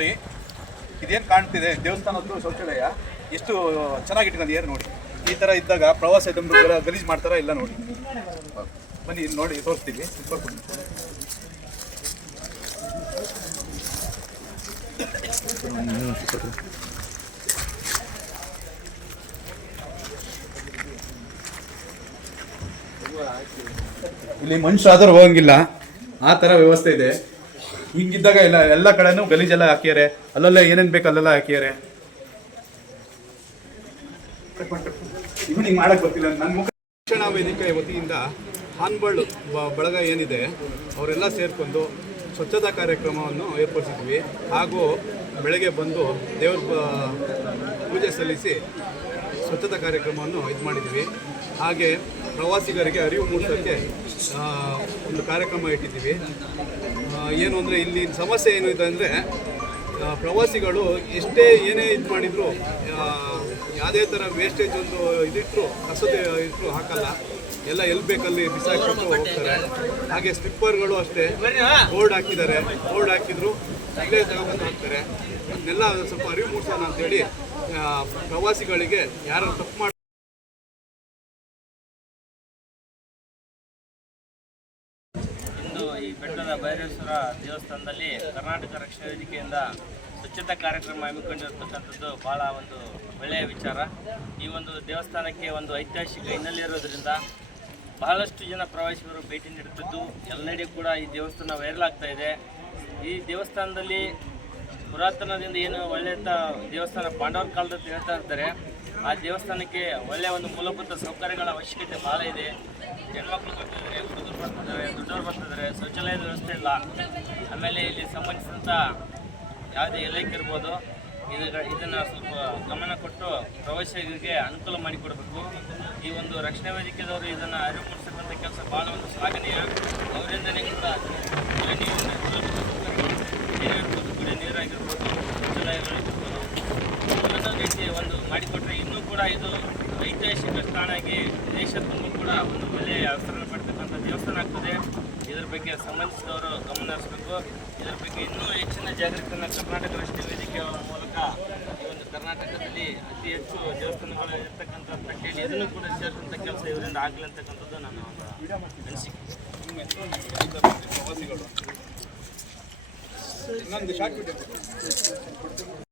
ನೋಡಿ ಇದೇನು ಕಾಣ್ತಿದೆ ದೇವಸ್ಥಾನದ್ದು ಶೌಚಾಲಯ ಎಷ್ಟು ಚೆನ್ನಾಗಿಟ್ಟಿದ್ದಾರೆ ಏರು ನೋಡಿ. ಈ ಥರ ಇದ್ದಾಗ ಪ್ರವಾಸೋದ್ಯಮಗಳು ಗಲೀಜು ಮಾಡ್ತಾರಾ ಇಲ್ಲ ನೋಡಿ. ಬನ್ನಿ ಇಲ್ಲಿ ನೋಡಿ ತೋರಿಸ್ತೀವಿ. ಇಲ್ಲಿ ಮನುಷ್ಯ ಆದರೂ ಹೋಗಂಗಿಲ್ಲ, ಆ ಥರ ವ್ಯವಸ್ಥೆ ಇದೆ. ಹಿಂಗಿದ್ದಾಗ ಎಲ್ಲ ಕಡೆನೂ ಗಲೀಜೆಲ್ಲ ಹಾಕ್ಯಾರೆ, ಅಲ್ಲೆಲ್ಲ ಏನೇನು ಬೇಕು ಅಲ್ಲೆಲ್ಲ ಹಾಕ್ಯಾರೆ. ಹಿಂಗೆ ಮಾಡಕ್ಕೆ ಗೊತ್ತಿಲ್ಲ. ನನ್ನ ಮುಖ ಶಿಕ್ಷಣ ವೇದಿಕೆ ವತಿಯಿಂದ ಹಾನ್ಬಾಳ್ ಬಳಗ ಏನಿದೆ ಅವರೆಲ್ಲ ಸೇರಿಕೊಂಡು ಸ್ವಚ್ಛತಾ ಕಾರ್ಯಕ್ರಮವನ್ನು ಏರ್ಪಡಿಸಿದ್ವಿ. ಹಾಗೂ ಬೆಳಗ್ಗೆ ಬಂದು ದೇವ್ರ ಪೂಜೆ ಸಲ್ಲಿಸಿ ಸ್ವಚ್ಛತಾ ಕಾರ್ಯಕ್ರಮವನ್ನು ಇದು ಮಾಡಿದ್ವಿ. ಹಾಗೆ ಪ್ರವಾಸಿಗರಿಗೆ ಅರಿವು ಮೂಡಿಸೋಕ್ಕೆ ಒಂದು ಕಾರ್ಯಕ್ರಮ ಇಟ್ಟಿದ್ದೀವಿ. ಏನು ಅಂದರೆ ಇಲ್ಲಿ ಸಮಸ್ಯೆ ಏನು ಇದೆ ಅಂದರೆ ಪ್ರವಾಸಿಗಳು ಎಷ್ಟೇ ಏನೇ ಇದು ಮಾಡಿದ್ರು ಯಾವುದೇ ಥರ ವೇಸ್ಟೇಜ್ ಒಂದು ಇದಿಟ್ಟರು ಕಸದ ಇಟ್ಟರು ಹಾಕಲ್ಲ, ಎಲ್ಲ ಎಲ್ಲಿ ಬೇಕಲ್ಲಿ ಬಿಸಾಕಿಬಿಟ್ಟು ಹೋಗ್ತಾರೆ. ಹಾಗೆ ಸ್ಲಿಪ್ಪರ್ಗಳು ಅಷ್ಟೇ ಬೋರ್ಡ್ ಹಾಕಿದ್ದಾರೆ, ಬೋರ್ಡ್ ಹಾಕಿದ್ರು ಇಲ್ಲೇ ತಗೊಬಂದು ಹಾಕ್ತಾರೆ. ಅದನ್ನೆಲ್ಲ ಸ್ವಲ್ಪ ಅರಿವು ಮೂಡಿಸೋಣ ಅಂತೇಳಿ ಪ್ರವಾಸಿಗಳಿಗೆ ಯಾರು ತಪ್ಪು ಮಾಡಿ ಇಂದು ಈ ಬೆಟ್ಟದ ಭೈರವೇಶ್ವರ ದೇವಸ್ಥಾನದಲ್ಲಿ ಕರ್ನಾಟಕ ರಕ್ಷಣಾ ವೇದಿಕೆಯಿಂದ ಸ್ವಚ್ಛತಾ ಕಾರ್ಯಕ್ರಮ ಹಮ್ಮಿಕೊಂಡಿರ್ತಕ್ಕಂಥದ್ದು ಭಾಳ ಒಂದು ಒಳ್ಳೆಯ ವಿಚಾರ. ಈ ಒಂದು ದೇವಸ್ಥಾನಕ್ಕೆ ಒಂದು ಐತಿಹಾಸಿಕ ಹಿನ್ನೆಲೆ ಇರೋದ್ರಿಂದ ಬಹಳಷ್ಟು ಜನ ಪ್ರವಾಸಿಗರು ಭೇಟಿ ನೀಡುತ್ತಿದ್ದು ಎಲ್ಲೆಡೆ ಕೂಡ ಈ ದೇವಸ್ಥಾನ ವೈರಲ್ ಆಗ್ತಾ ಇದೆ. ಈ ದೇವಸ್ಥಾನದಲ್ಲಿ ಪುರಾತನದಿಂದ ಏನು ಒಳ್ಳೆಯ ದೇವಸ್ಥಾನ ಪಾಂಡವರ ಕಾಲದಲ್ಲಿ ಹೇಳ್ತಾ ಇರ್ತಾರೆ, ಆ ದೇವಸ್ಥಾನಕ್ಕೆ ಒಳ್ಳೆಯ ಒಂದು ಮೂಲಭೂತ ಸೌಕರ್ಯಗಳ ಅವಶ್ಯಕತೆ ಭಾಳ ಇದೆ. ಹೆಣ್ಮಕ್ಳು ಬರ್ತಿದ್ದಾರೆ, ಹುಡುಗರು ಬರ್ತಿದ್ದಾರೆ, ದೊಡ್ಡವರು ಬರ್ತಿದ್ದಾರೆ, ಶೌಚಾಲಯದ ವ್ಯವಸ್ಥೆ ಇಲ್ಲ. ಆಮೇಲೆ ಇಲ್ಲಿ ಸಂಬಂಧಿಸಿದಂಥ ಯಾವುದೇ ಇಲಾಖೆ ಇರ್ಬೋದು, ಇದನ್ನು ಸ್ವಲ್ಪ ಗಮನ ಕೊಟ್ಟು ಪ್ರವಾಸಿಗರಿಗೆ ಅನುಕೂಲ ಮಾಡಿಕೊಡಬೇಕು. ಈ ಒಂದು ರಕ್ಷಣಾ ವೇದಿಕೆದವರು ಇದನ್ನು ಅರಿವು ಮೂಡಿಸ್ತಕ್ಕಂಥ ಕೆಲಸ ಭಾಳ ಒಂದು ಶ್ಲಾಘನೀಯ. ಅವರಿಂದನೇ ಕೂಡ ಕುಡಿಯ ನೀರಾಗಿರ್ಬೋದು, ಶೌಚಾಲಯಗಳಿರ್ಬೋದು, ಒಂದೊಂದು ರೀತಿ ಒಂದು ಮಾಡಿಕೊಟ್ರೆ ಇನ್ನೂ ಕೂಡ ಇದು ಐತಿಹಾಸಿಕ ಸ್ಥಾನ ಆಗಿ ದೇಶ ತುಂಬ ಕೂಡ ಒಂದು ಒಳ್ಳೆಯ ಹೆಸರನ್ನು ಪಡ್ತಕ್ಕಂಥ ದೇವಸ್ಥಾನ ಆಗ್ತದೆ. ಇದರ ಬಗ್ಗೆ ಸಂಬಂಧಿಸಿದವರು ಗಮನ ಹರಿಸಬೇಕು. ಇದರ ಬಗ್ಗೆ ಇನ್ನೂ ಹೆಚ್ಚಿನ ಜಾಗೃತಿಯನ್ನು ಕರ್ನಾಟಕ ರಕ್ಷಣಾ ವೇದಿಕೆಯ ಮೂಲಕ ಈ ಒಂದು ಕರ್ನಾಟಕದಲ್ಲಿ ಅತಿ ಹೆಚ್ಚು ದೇವಸ್ಥಾನಗಳು ಇರ್ತಕ್ಕಂಥ ಪಟ್ಟಿಯಲ್ಲಿ ಇದನ್ನು ಕೂಡ ಸೇರಿದಂಥ ಕೆಲಸ ಇವರಿಂದ ಆಗಲಿ ಅಂತಕ್ಕಂಥದ್ದು ನನ್ನ ಒಂದು ಅನಿಸಿಕೆ.